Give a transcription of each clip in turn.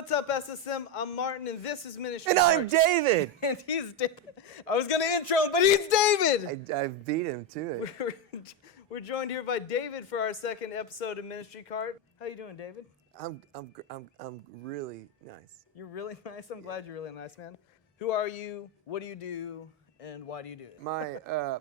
What's up, SSM? I'm Martin, and this is Ministry And I'm Kart. David. And he's David. I was going to intro him, but he's David. I beat him to it. We're joined here by David for our second episode of Ministry Kart. How you doing, David? I'm really nice. You're really nice. I'm glad you're really nice, man. Who are you? What do you do? And why do you do it? My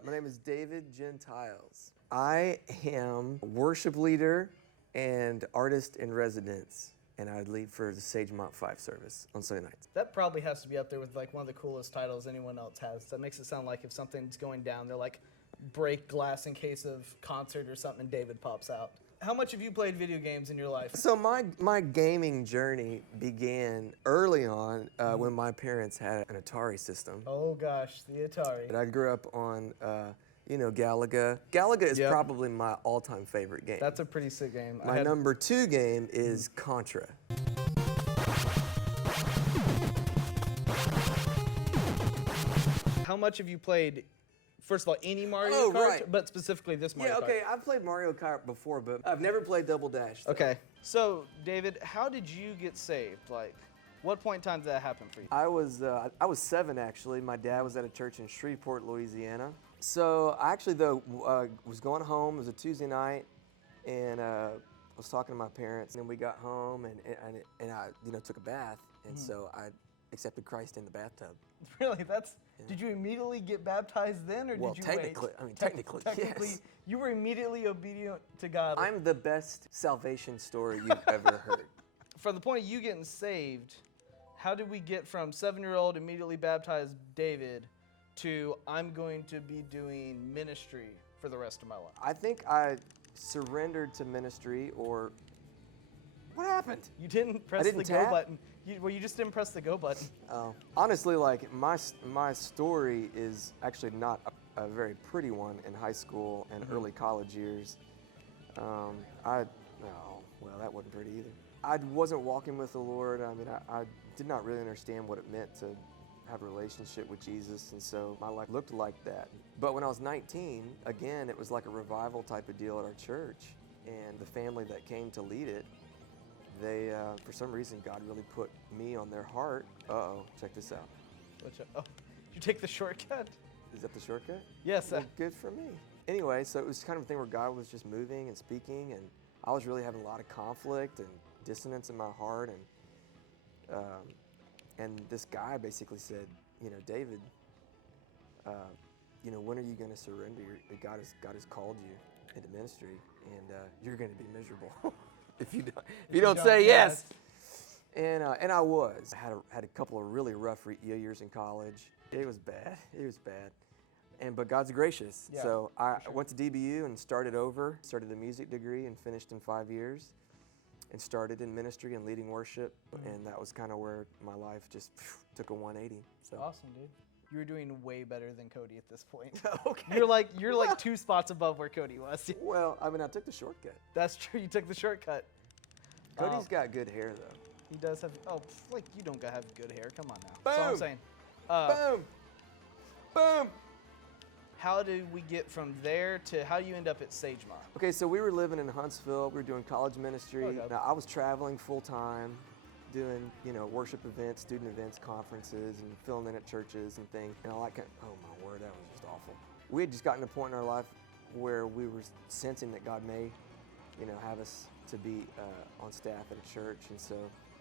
name is David Gentiles. I am worship leader and artist in residence, and I lead for the Sagemont 5 service on Sunday nights. That probably has to be up there with like one of the coolest titles anyone else has. That makes it sound like if something's going down, they're like break glass in case of concert or something, and David pops out. How much have you played video games in your life? So my gaming journey began early on when my parents had an Atari system. Oh gosh, the Atari. And I grew up on, Galaga. Galaga is probably my all-time favorite game. That's a pretty sick game. My number 2 game is Contra. How much have you played, first of all, any Mario Kart, right. but specifically this Mario Kart? Yeah, okay, I've played Mario Kart before, but I've never played Double Dash. Though. Okay, so David, how did you get saved? Like, what point in time did that happen for you? I was 7 actually. My dad was at a church in Shreveport, Louisiana. So I actually was going home. It was a Tuesday night, and I was talking to my parents. And we got home, and I took a bath, and so I accepted Christ in the bathtub. Really? Did you immediately get baptized then, or did you technically, wait? Technically, yes. You were immediately obedient to God. I'm the best salvation story you've ever heard. From the point of you getting saved, how did we get from 7-year-old immediately baptized David to I'm going to be doing ministry for the rest of my life? I think I surrendered to ministry, or what happened? You didn't press the go button. You just didn't press the go button. Honestly, like my story is actually not a very pretty one in high school and early college years. That wasn't pretty either. I wasn't walking with the Lord. I mean, I did not really understand what it meant to have a relationship with Jesus, and so my life looked like that. But when I was 19, again, it was like a revival type of deal at our church, and the family that came to lead it, they, for some reason, God really put me on their heart. Check this out. Oh, you take the shortcut? Is that the shortcut? Yes. Well, good for me. Anyway, so it was kind of a thing where God was just moving and speaking, and I was really having a lot of conflict and dissonance in my heart, and this guy basically said, David, when are you going to surrender? God has called you into ministry, and you're going to be miserable if you don't say yes. And I was. I had a couple of really rough years in college. It was bad. But God's gracious. Yeah, so I went to DBU and started a music degree and finished in 5 years. And started in ministry and leading worship, and that was kind of where my life just took a 180. So awesome, dude. You were doing way better than Cody at this point. Okay. You're like 2 spots above where Cody was. Well, I mean, I took the shortcut. That's true. You took the shortcut. Cody's got good hair, though. He does have. You don't have good hair. Come on now. Boom. That's all I'm saying. Boom. Boom. How did we get from there to how you end up at Sagemont? Okay, so we were living in Huntsville. We were doing college ministry. Okay. Now, I was traveling full time, doing worship events, student events, conferences, and filling in at churches and things. And oh my word, that was just awful. We had just gotten to a point in our life where we were sensing that God may, have us to be on staff at a church, and so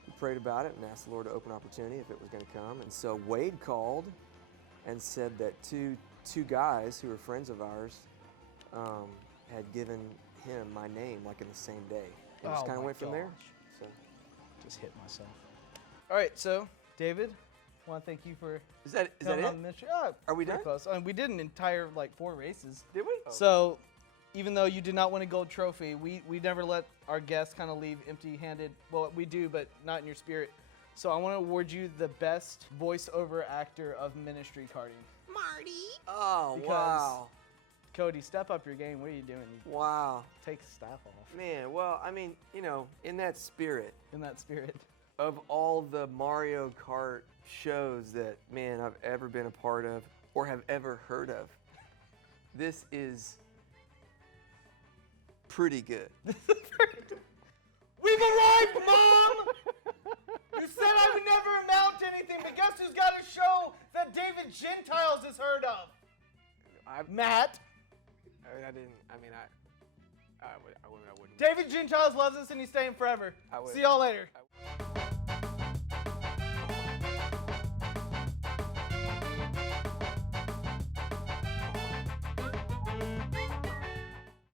we prayed about it and asked the Lord to open opportunity if it was going to come. And so Wade called and said that two guys who were friends of ours had given him my name like in the same day. And just kind of went from there. So just hit myself. All right, so David, I want to thank you for is that coming it? on the ministry. Are we done? Close. I mean, we did an entire 4 races. Did we? Oh. So even though you did not win a gold trophy, we never let our guests kind of leave empty-handed. Well, we do, but not in your spirit. So I want to award you the best voiceover actor of ministry karting. Marty. Oh, wow. Cody, step up your game. What are you doing? Wow. Take the staff off. Man, well, I mean, in that spirit. In that spirit. Of all the Mario Kart shows that, man, I've ever been a part of or have ever heard of, this is pretty good. We've arrived, Mom! This guest who's got a show that David Gentiles has heard of. Matt. I wouldn't. David Gentiles loves us and he's staying forever. See y'all later.